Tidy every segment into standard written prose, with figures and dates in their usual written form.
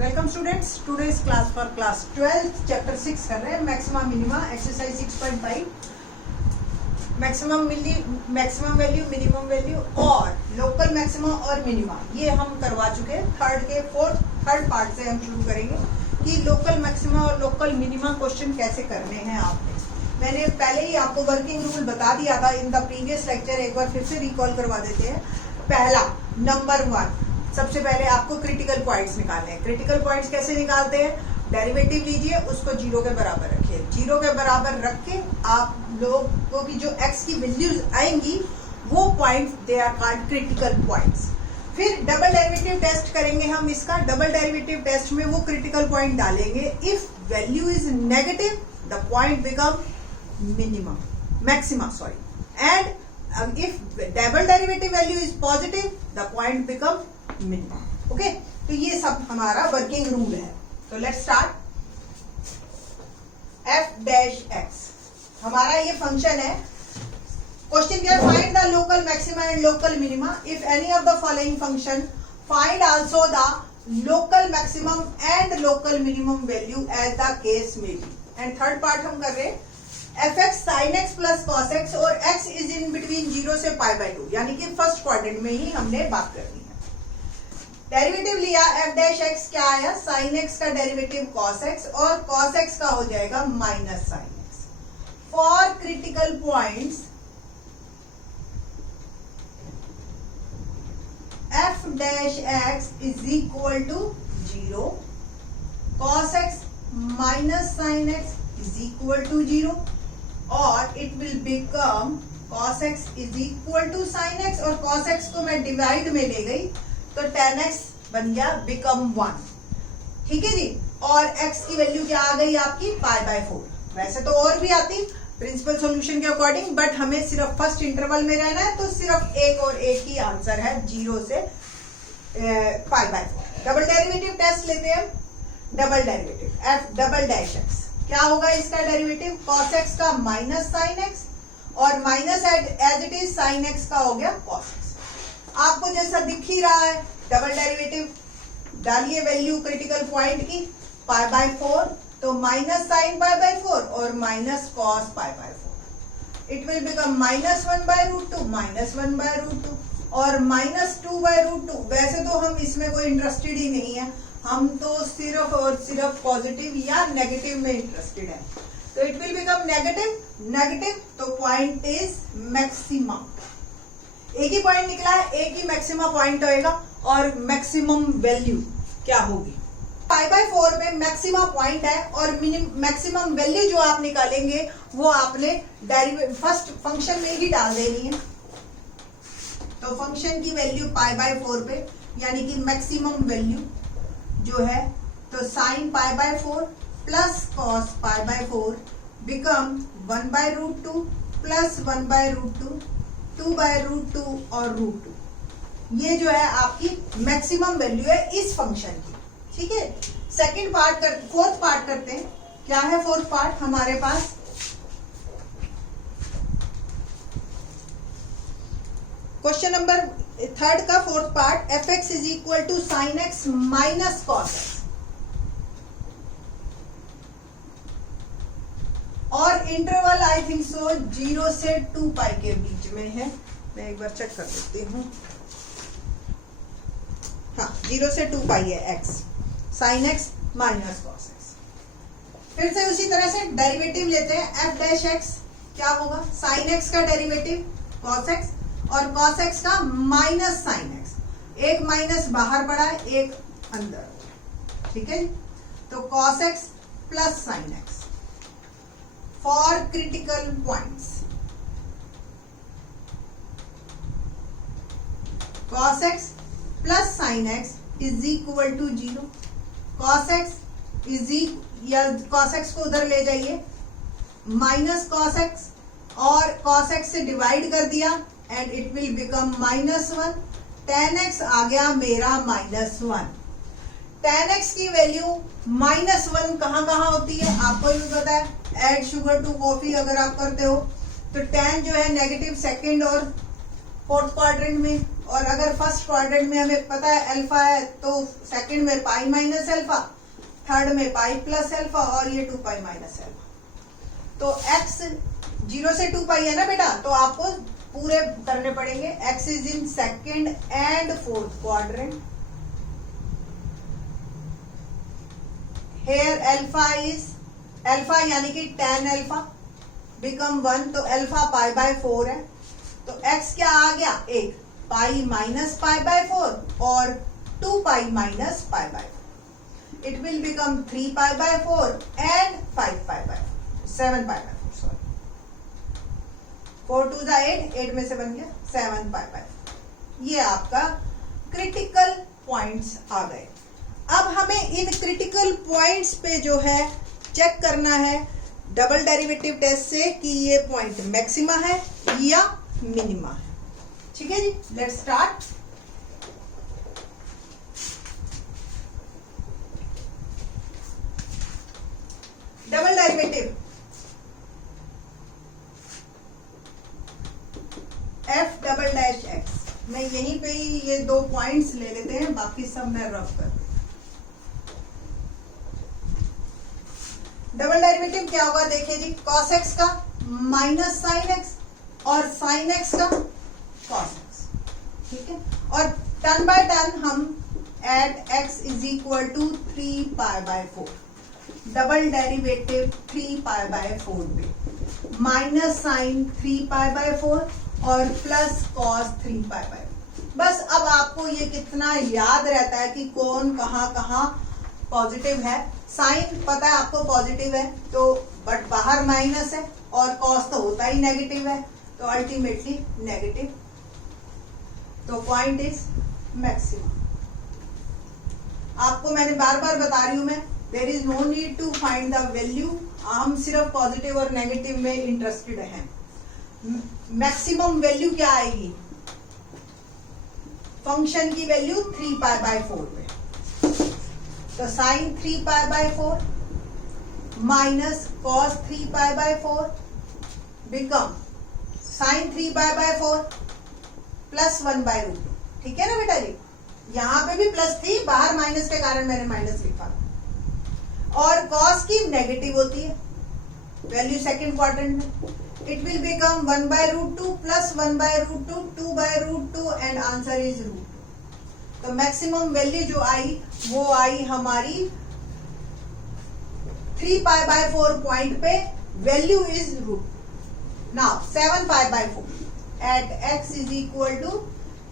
Welcome students, today's class for class 12 chapter 6 कर रहे हैं maximum minima exercise 6.5 maximum value minimum value और local maximum और minima ये हम करवा चुके हैं। थर्ड पार्ट से हम शुरू करेंगे कि लोकल मैक्सिमा और लोकल मिनिमा क्वेश्चन कैसे करने हैं। मैंने पहले ही आपको वर्किंग रूल बता दिया था इन द प्रीवियस लेक्चर, एक बार फिर से रिकॉल करवा देते हैं। पहला नंबर 1, सबसे पहले आपको क्रिटिकल पॉइंट्स निकालने हैं। क्रिटिकल पॉइंट्स कैसे निकालते हैं? डेरिवेटिव लीजिए, उसको 0 के बराबर रखिए। 0 के बराबर रख के आप लोगों की जो x की वैल्यूज आएंगी वो points they are called critical points. फिर डबल डेरिवेटिव टेस्ट करेंगे हम इसका। डबल डेरिवेटिव टेस्ट में वो क्रिटिकल पॉइंट डालेंगे। If value is negative the point become maxima and if double derivative value is positive the point become minimum. Okay, तो ये सब हमारा वर्किंग रूल है। तो let's start. f dash x हमारा ये फंक्शन है। क्वेश्चन क्या है? Find the local maxima and local minima if any of the following function find also the local maximum and local minimum value as the case may be. And third part हम कर रहे हैं fx sin x plus cos x और x is in between 0 से π/2, यानी कि first quadrant में ही हमने बात करनी है। डेरिवेटिव लिया f डैश x, क्या आया? sin x का डेरिवेटिव cos x और cos x का हो जाएगा minus sin x। For critical points f dash x is equal to 0, cos x minus sin x is equal to 0 और it will become cos x is equal to sin x और cos x को मैं divide में ले गई तो tan x बन गया बिकम 1। ठीक है जी। और x की वैल्यू क्या आ गई आपकी? π/4। वैसे तो और भी आती प्रिंसिपल सॉल्यूशन के अकॉर्डिंग, बट हमें सिर्फ फर्स्ट इंटरवल में रहना है तो सिर्फ एक और एक ही आंसर है, 0 से π/4। डबल डेरिवेटिव टेस्ट लेते हैं। Double derivative f double dash x, क्या होगा इसका डेरिवेटिव? cos x का माइनस sin x और minus as it is sin x का हो गया cos x। आपको जैसा दिख ही रहा है, डबल डेरिवेटिव डालिए वैल्यू क्रिटिकल पॉइंट की π/4, तो माइनस sin π/4 और minus cos π/4। It will become -1/√2 -1/√2 और -2/√2। वैसे तो हम इसमें कोई इंटरेस्टेड ही नहीं है, हम तो सिर्फ और सिर्फ पॉजिटिव या नेगेटिव में इंटरेस्टेड है। तो इट विल बिकम नेगेटिव, तो पॉइंट इज मैक्सिमा। एक ही पॉइंट निकला है, एक ही मैक्सिमा पॉइंट होएगा और मैक्सिमम वैल्यू क्या होगी? π/4 में मैक्सिमा पॉइंट है और मैक्सिमम वैल्यू जो आप निकालेंगे वो आपने फर्स्ट फंक्शन में ही डाल देनी है। तो फंक्शन की वैल्यू π/4 पे, यानी कि मैक्सिमम वैल्यू जो है, तो sin π/4 plus cos π/4 become 1/√2 plus 1/√2 2/√2 और √2। ये जो है आपकी मैक्सिमम वैल्यू है इस फंक्शन की। ठीक है। फोर्थ पार्ट करते हैं। क्या है फोर्थ पार्ट हमारे पास? क्वेश्चन नंबर थर्ड का fourth part, fx is equal to sin x minus cos x और इंटरवल आई थिंक सो 0 से 2π के बीच में है। मैं एक बार चेक कर देती हूँ। हाँ, 0 से 2π है x, sin x minus cos x। फिर से उसी तरह से डेरिवेटिव लेते हैं। f डैश x क्या होगा? sin x का डेरिवेटिव cos x और cos x का माइनस sin x। एक माइनस बाहर पड़ा है, एक अंदर। ठीक है। तो cos x plus sin x। For critical points cos x plus sin x is equal to 0। cos x को उधर ले जाइए, माइनस cos x और cos x से डिवाइड कर दिया and it will become -1। tan x आ गया मेरा -1। tan x की वैल्यू -1 कहाँ होती है आपको भी पता है। ऐड शुगर टू कॉफी अगर आप करते हो तो tan जो है नेगेटिव सेकंड और फोर्थ क्वाड्रेंट में और अगर फर्स्ट क्वाड्रेंट में हमें पता है अल्फा है, तो सेकंड में पाई माइनस अल्फा, थर्ड में पाई प्लस अल्फा और ये 2 पाई माइनस अल्फा। तो x 0 से 2 पाई है ना बेटा, तो आपको पूरे करने पड़ेंगे। x is in second and fourth quadrant. Here alpha यानी कि tan अल्फा बिकम 1, तो अल्फा पाई बाय 4 है, तो x क्या आ गया, एक पाई माइनस पाई बाय 4 और 2 pi minus pi by 4। It will become 3 pi by 4 and 5 pi by 7 pi by 4, sorry 4 2 जा 8, 8 में से बन गया 7 पाई बाय 4। ये आपका क्रिटिकल पॉइंट्स आ गए। अब हमें इन क्रिटिकल पॉइंट्स पे जो है चेक करना है डबल डेरिवेटिव टेस्ट से कि ये पॉइंट मैक्सिमा है या मिनिमा है। ठीक है जी, let's start. Double derivative f double dash x, मैं यहीं पे ही ये 2 पॉइंट्स ले लेते हैं, बाकी सब मैं रफ कर। डबल डेरिवेटिव क्या होगा देखिए जी, cos x का माइनस साइन x और साइन x का cos x, ठीक है। और टर्न बाय टर्न हम at x is equal to 3 pi by 4, double derivative 3 pi by 4 पे माइनस साइन 3 पाई बाय 4 और प्लस cos 3 पाई बाय 4। बस अब आपको ये कितना याद रहता है कि कौन कहाँ कहाँ पॉजिटिव है। साइन पता है आपको पॉजिटिव है, तो बट बाहर माइनस है और cos तो होता ही नेगेटिव है, तो अल्टीमेटली नेगेटिव। तो पॉइंट इज मैक्सिमम। आपको मैंने बार बार बता रही हूं मैं, there is no need to find the value, हम सिर्फ पॉजिटिव और नेगेटिव में इंटरेस्टेड हैं। मैक्सिमम वैल्यू क्या आएगी, फंक्शन की वैल्यू 3 पाई बाय 4 पे, तो sine 3 pi by 4 minus cos 3 pi by 4 become sine 3 pi by 4 plus 1 by root. ठीक है ना बेटा जी, यहां पे भी प्लस थी, बाहर माइनस के कारण मैंने माइनस लिखा। और cos की नेगेटिव होती है वैल्यू सेकंड क्वाड्रेंट में, it will become 1 by root 2 plus 1 by root 2, 2 by root 2 and answer is root 2। तो मैक्सिमम वैल्यू जो आई वो आई हमारी 3 पाई बाय 4 पॉइंट पे, value is root. Now 7 pi by 4 at x is equal to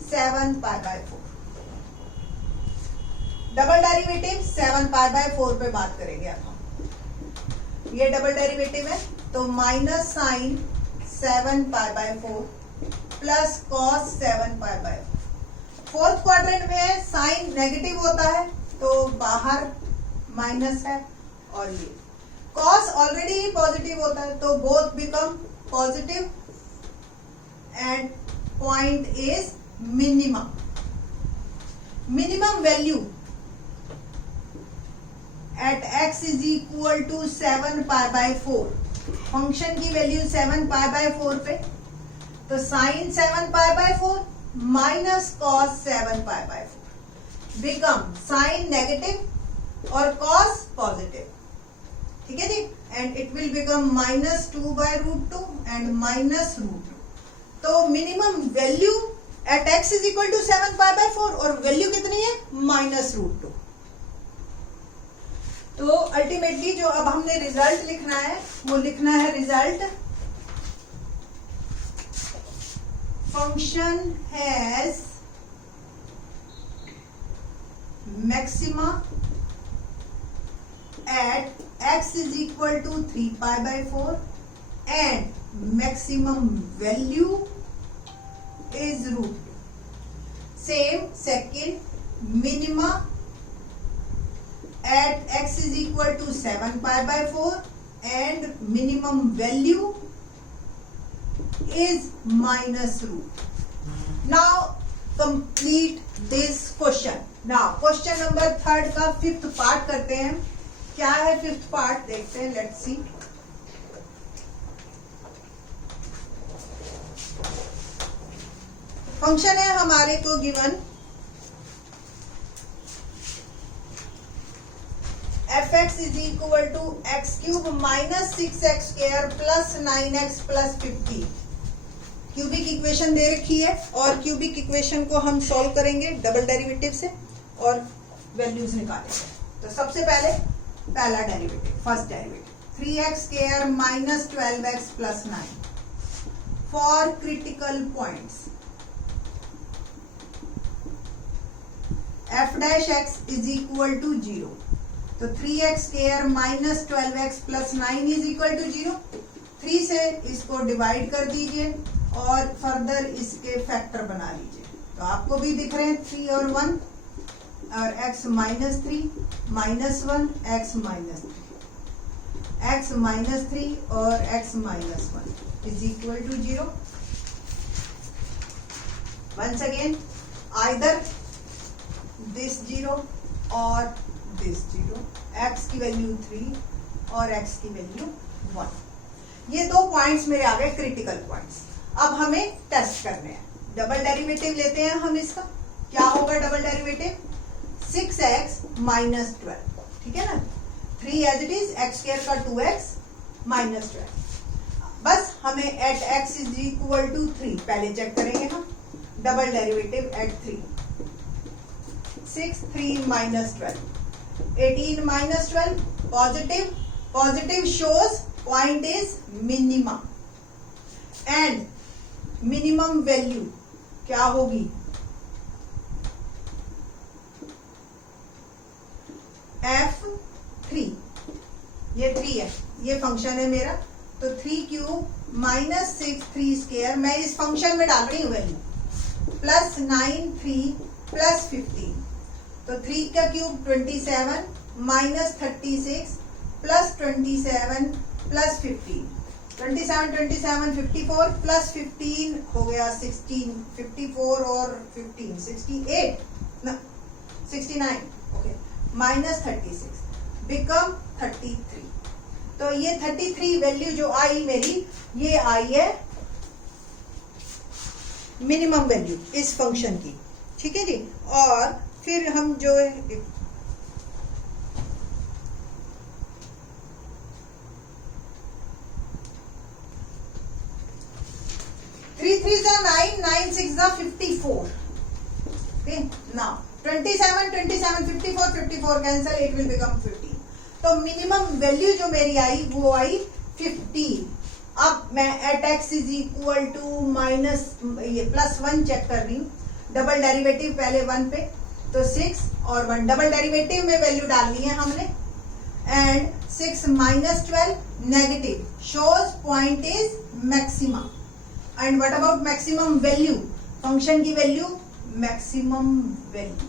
7 pi by 4। Double derivative 7 pi by 4 पे बात करेंगे अब हम। ये डबल डेरिवेटिव है, तो minus sine 7 pi by 4 plus cos 7 pi by 4। Fourth quadrant में साइन नेगेटिव होता है, तो बाहर माइनस है, और ये cos ऑलरेडी ही पॉजिटिव होता है, तो both become positive and point is minimum. Minimum value at x is equal to 7 pi by 4, function की वैल्यू 7 पाई बाय 4 पे, तो sine 7 pi by 4 minus cos 7 pi by 4 become sine negative और cos positive. ठीक है जी, and it will become minus 2 by root 2 and minus root 2। तो minimum value at x is equal to 7 pi by 4 और value कितनी है, minus root 2। तो ultimately जो अब हमने रिजल्ट लिखना है वो लिखना है result, function has maxima at x is equal to 3 pi by 4 and maximum value is root 2। Same second, minima at x is equal to 7 pi by 4 and minimum value is minus root. Now complete this question. Now question number 3 का 5th part करते हैं। क्या है 5th part, देखते हैं, let's see. Function है हमारे को given fx is equal to x cube minus 6x square plus 9x plus 50। Cubic equation दे रखी है और क्यूबिक इक्वेशन को हम सॉल्व करेंगे डबल डेरिवेटिव से और वैल्यूज निकालेंगे। तो सबसे पहले पहला derivative, first derivative 3x square minus 12x plus 9 for critical points f dash x is equal to 0। तो 3x square minus 12x plus 9 is equal to 0। 3 से इसको डिवाइड कर दीजिए और फर्दर इसके फैक्टर बना लीजिए। तो आपको भी दिख रहे हैं 3 और 1 और x minus 3 minus 1 x minus 3 x minus 3 और x minus 1 is equal to 0। Once again either this 0 और दिस 0, x की वैल्यू 3 और x की वैल्यू 1। ये दो पॉइंट्स मेरे आ गए क्रिटिकल पॉइंट्स। अब हमें टेस्ट करने हैं। डबल डेरिवेटिव लेते हैं हम इसका। क्या होगा डबल डेरिवेटिव? 6x माइनस 12, ठीक है ना। 3 as it is, x square का 2x माइनस 12। बस हमें at x is equal to 3 पहले चेक करेंगे हम। Double derivative at 3, 6 3 minus 12 18 minus 12 positive, positive shows point is minima and minimum value क्या होगी? f3, ये 3 है, ये फंक्शन है मेरा। तो 3 क्यूब माइनस 6 3 स्क्वायर, मैं इस फंक्शन में डाल रही हूँ वैल्यू, प्लस 9 3 प्लस 15। तो 3 का cube 27 minus 36 plus 27 plus 15। 27 27 54 plus 15 हो गया 16, 54 और 15 68 ना 69, ओके, माइनस 36 बिकम 33। तो ये 33 वैल्यू जो आई मेरी, ये आई है मिनिमम वैल्यू इस फंक्शन की, ठीक है जी। और फिर हम जो 3 3 जा 9, 9 6 जा 54। Okay, now 27 27 54 54 cancel, it will become 50। तो मिनिमम वैल्यू जो मेरी आई वो आई 50। अब मैं at x is equal to minus ये प्लस 1 चेक कर रही हूँ। डबल डेरिवेटिव पहले 1 पे, तो 6 और 1 डबल डेरिवेटिव में वैल्यू डालनी है हमने। And 6 minus 12 negative shows point is maximum. And what about maximum value? Function की वैल्यू मैक्सिमम वैल्यू,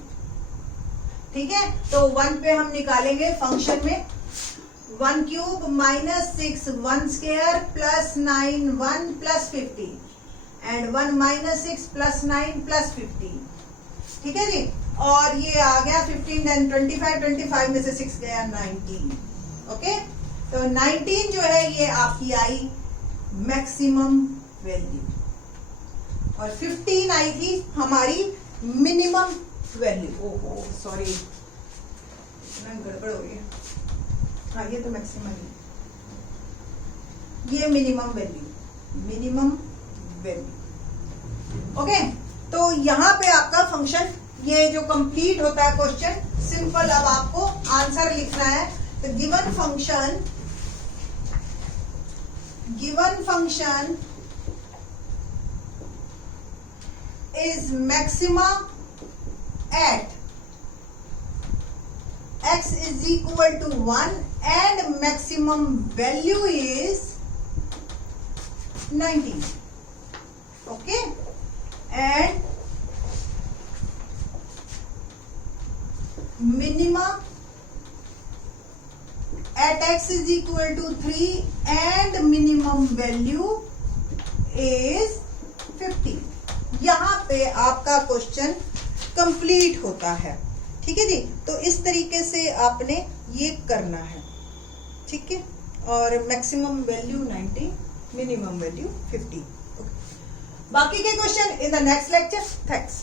ठीक है। तो 1 पे हम निकालेंगे फंक्शन में 1 cube minus 6 1 square plus 9 1 plus 15 and 1 minus 6 plus 9 plus 15, ठीक है जी। और ये आ गया 15 एंड 25 25 में से 6 गया 19, ओके। तो 19 जो है ये आपकी आई मैक्सिमम वैल्यू और 15 आई थी हमारी मिनिमम वैल्यू। ओहो सॉरी, इतना गड़बड़ हो गई। हाँ ये तो मैक्सिमम है, ये minimum value, minimum value, okay. तो यहाँ पे आपका फंक्शन ये जो कंप्लीट होता है क्वेश्चन, सिंपल। अब आपको आंसर लिखना है। तो given function is maxima at x is equal to 1 and maximum value is 19, okay, and minima at x is equal to 3 and minimum value is 50। यहाँ पे आपका क्वेश्चन कंप्लीट होता है, ठीक है जी। तो इस तरीके से आपने ये करना है, ठीक है। और मैक्सिमम वैल्यू 90, मिनिमम वैल्यू 50। बाकी के question in the next lecture. Thanks.